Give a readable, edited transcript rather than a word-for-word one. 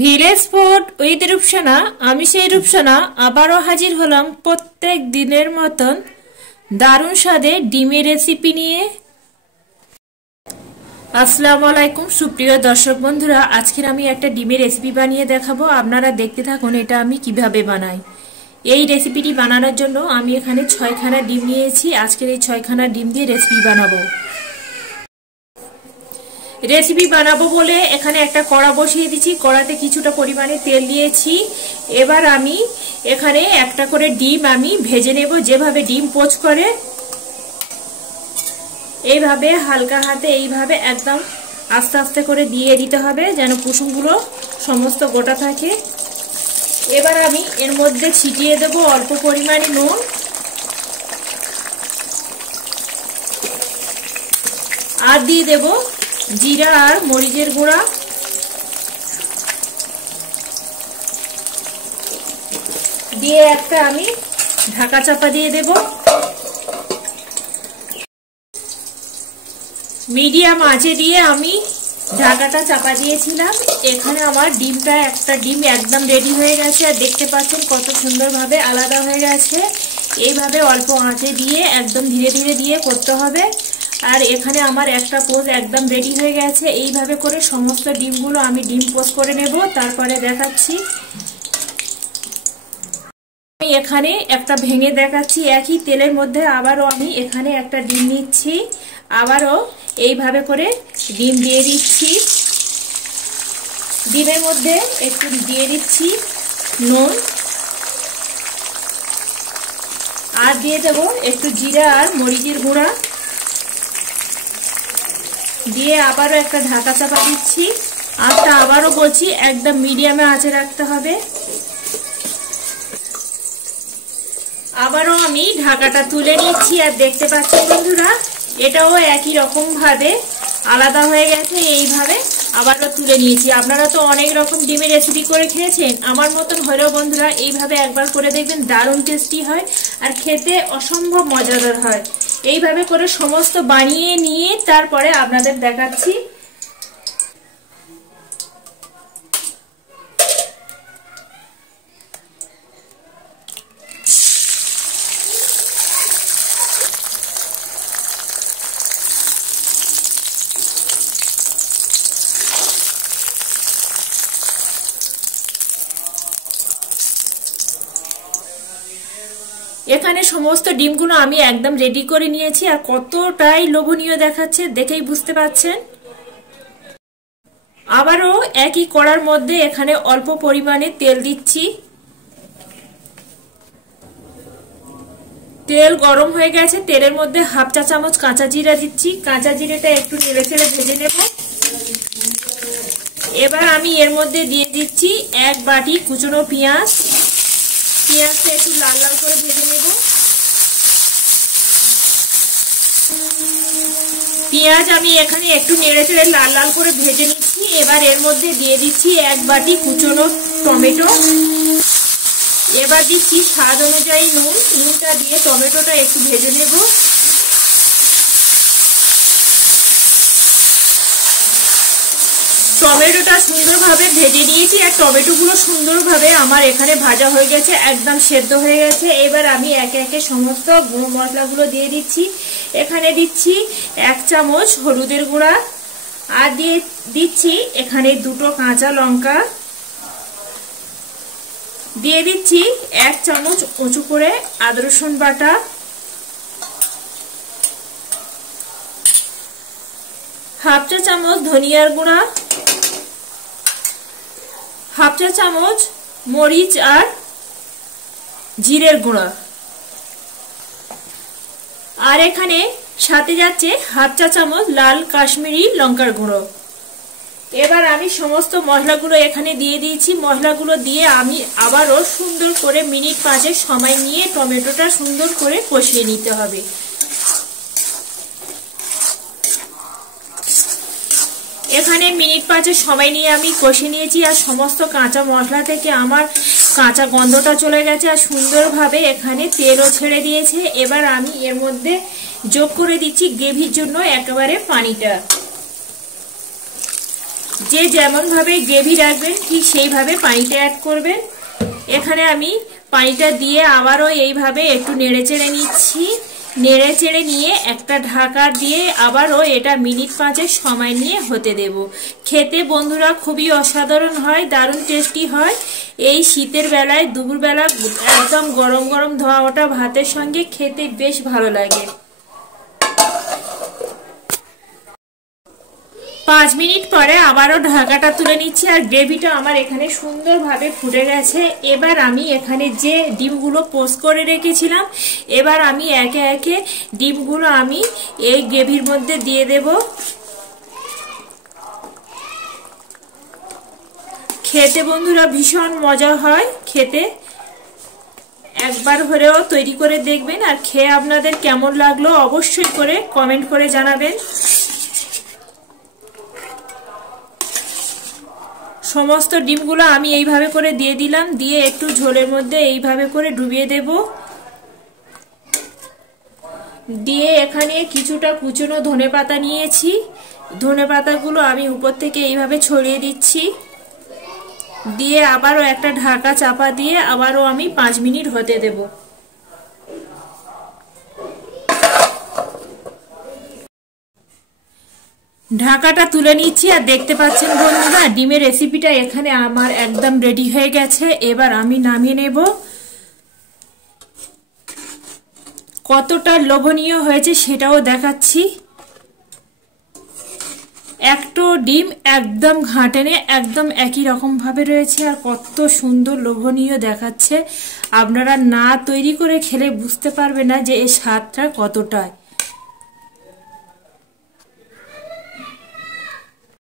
Village food with Rupsana. আমি সেই রূপসানা আবারও হাজির হলাম প্রত্যেক দিনের মতন দারুণ স্বাদে ডিমের রেসিপি নিয়ে। আসসালামু আলাইকুম সুপ্রিয় দর্শক বন্ধুরা, আজকের আমি একটা ডিমের রেসিপি বানিয়ে দেখাবো। আপনারা দেখতে থাকুন এটা আমি কিভাবে বানাই। এই রেসিপিটি বানানোর জন্য আমি এখানে 6খানা ডিম নিয়েছি। আজকের এই 6খানা ডিম দিয়ে রেসিপি বানাবো বলে এখানে একটা কড়া বসিয়ে দিয়েছি। কড়াতে কিছুটা পরিমাণে তেল দিয়েছি। এবার আমি এখানে একটা করে ডিম আমি ভেজে নেব। যেভাবে ডিম পোচ করে এইভাবে হালকা হাতে এইভাবে একদম আস্তে আস্তে করে দিয়ে দিতে হবে, যেন কুসুমগুলো সমস্ত গোটা থাকে। এবার আমি এর মধ্যে ছিটিয়ে দেব অল্প পরিমাণে নুন, আর দিয়ে দেব জিরা আর মরিচের গুঁড়া, দিয়ে একটা আমি ঢাকা চাপা দিয়ে দেব। মিডিয়াম আঁচে দিয়ে আমি ঢাকাটা চাপা দিয়েছিলাম। এখানে আমার একটা ডিম একদম রেডি হয়ে গেছে, আর দেখতে পাচ্ছেন কত সুন্দরভাবে আলাদা হয়ে গেছে। এইভাবে অল্প আঁচে দিয়ে একদম ধীরে ধীরে দিয়ে করতে হবে। আর এখানে আমার একটা পোজ একদম রেডি হয়ে গেছে। এইভাবে করে সমস্ত ডিমগুলো আমি ডিম পোজ করে নেব, তারপরে দেখাচ্ছি। আমি এখানে একটা ভেঙে দেখাচ্ছি। একই তেলের মধ্যে আবারও আমি এখানে একটা ডিম নিচ্ছি, আবারও এইভাবে করে ডিম দিয়ে দিচ্ছি। ডিমের মধ্যে একটু দিয়ে দিচ্ছি নুন, আর দিয়ে দেবো একটু জিরা আর মরিচের গুঁড়া, দিয়ে আবারও একটা ঢাকা চাপা দিচ্ছি। আঁচটা আবারও বলছি একদম মিডিয়ামে আঁচে রাখতে হবে। আবারও আমি ঢাকাটা তুলে নিচ্ছি, আর দেখতে পাচ্ছেন বন্ধুরা এটাও একই রকম ভাবে আলাদা হয়ে গেছে। এইভাবে আবারও তুলে নিয়েছি। আপনারা তো অনেক রকম ডিমের রেসিপি করে খেয়েছেন, আমার মতন হলেও বন্ধুরা এইভাবে একবার করে দেখবেন, দারুণ টেস্টি হয় আর খেতে অসম্ভব মজাদার হয়। এইভাবে করে সমস্ত বানিয়ে নিয়ে তারপরে আপনাদের দেখাচ্ছি। এখানে সমস্ত ডিমগুলো আমি একদম রেডি করে নিয়েছি, আর কতটাই লোভনীয় দেখাচ্ছে দেখেই বুঝতে পাচ্ছেন। আবারও একই কড়ার মধ্যে এখানে অল্প পরিমাণে তেল দিচ্ছি। তেল গরম হয়ে গেছে। তেলের মধ্যে হাফ চা চামচ কাঁচা জিরা দিচ্ছি। কাঁচা জিরাটা একটু নেড়ে চেড়ে ভেজে নেব। এবার আমি এর মধ্যে দিয়ে দিচ্ছি 1 বাটি কুচনো পেঁয়াজ। পেঁয়াজটা একটু লাল লাল করে ভেজে নেব। পেঁয়াজ আমি এখানে একটু নেড়ে চেড়ে লাল লাল করে ভেজে নিচ্ছি। এবার এর মধ্যে দিয়ে দিচ্ছি 1 বাটি কুচনো টমেটো। এবার দিচ্ছি স্বাদ অনুযায়ী নুন। নুনটা দিয়ে টমেটোটা একটু ভেজে নেব। টমেটোটা সুন্দরভাবে ভেজে নিয়েছি, আর টমেটোগুলো সুন্দরভাবে আমার এখানে ভাজা হয়ে গেছে, একদম সেদ্ধ হয়ে গেছে। এবার আমি একে একে সমস্ত গুঁড়ো মশলাগুলো দিয়ে দিচ্ছি। এখানে দিচ্ছি 1 চামচ হলুদের গুঁড়া, আর দিয়ে দিচ্ছি এখানে 2টো কাঁচা লঙ্কা, দিয়ে দিচ্ছি 1 চামচ উঁচু করে আদা রসুন বাটা, হাফ চা চামচ ধনিয়ার গুঁড়া, হাফ চা চামচ মরিচ আর জিরের গুঁড়া, আর এখানে সাথে যাচ্ছে হাফ চা চামচ লাল কাশ্মীরি লঙ্কার গুঁড়ো। এবার আমি সমস্ত মশলাগুলো এখানে দিয়ে দিয়েছি। মশলাগুলো দিয়ে আমি আবারও সুন্দর করে মিনিট 5 সময় নিয়ে টমেটোটা সুন্দর করে কষিয়ে নিতে হবে। এখানে মিনিট 5 সময় নিয়ে আমি কষিয়ে নিয়েছি, আর সমস্ত কাঁচা মশলা থেকে আমার কাঁচা গন্ধটা চলে গেছে, আর সুন্দরভাবে এখানে তেলও ছেড়ে দিয়েছে। এবার আমি এর মধ্যে যোগ করে দিচ্ছি গ্রেভির জন্য একেবারে পানিটা। যে যেমন ভাবে গ্রেভি রাখবেন ঠিক সেইভাবে পানিটা অ্যাড করবেন। এখানে আমি পানিটা দিয়ে আবারও এইভাবে একটু নেড়েচেড়ে নিচ্ছি। নেড়েচেড়ে নিয়ে একটা ঢাকা দিয়ে আবারও এটা মিনিট 5 সময় নিয়ে হতে দেব। খেতে বন্ধুরা খুবই অসাধারণ হয়, দারুণ টেস্টি হয়। এই শীতের বেলায় দুপুরবেলা একদম গরম গরম ধোয়া ওঠা ভাতের সঙ্গে খেতে বেশ ভালো লাগে। 5 মিনিট পরে আবারও ঢাকাটা তুলে নিচ্ছি আর গ্রেভিটা আমার এখানে সুন্দরভাবে ফুটে গেছে। এবার আমি এখানে যে ডিমগুলো পোস্ট করে রেখেছিলাম, এবার আমি একে একে ডিমগুলো আমি এই গ্রেভির মধ্যে দিয়ে দেব। খেতে বন্ধুরা ভীষণ মজা হয় খেতে, একবার হলেও তৈরি করে দেখবেন। আর খেয়ে আপনাদের কেমন লাগলো অবশ্যই করে কমেন্ট করে জানাবেন। সমস্ত ডিমগুলো আমি এইভাবে করে দিয়ে দিলাম, দিয়ে একটু ঝোলের মধ্যে এইভাবে করে ডুবিয়ে দেব। দিয়ে এখানে কিছুটা কুচনো ধনেপাতা নিয়েছি, ধনেপাতাগুলো আমি উপর থেকে এইভাবে ছড়িয়ে দিচ্ছি। দিয়ে আবারও একটা ঢাকা চাপা দিয়ে আবারও আমি 5 মিনিট হতে দেব। ঢাকাটা তুলে নিচ্ছি আর দেখতে পাচ্ছেন বন্ধুরা ডিমের রেসিপিটা এখানে আমার একদম রেডি হয়ে গেছে। এবার আমি নামিয়ে নেব। কতটা লোভনীয় হয়েছে সেটাও দেখাচ্ছি। একটা ডিম একদম ঘাটেনে একদম একই রকম ভাবে রয়েছে আর কত সুন্দর লোভনীয় দেখাচ্ছে। আপনারা না তৈরি করে খেলে বুঝতে পারবে না যে এই স্বাদটা কতটা।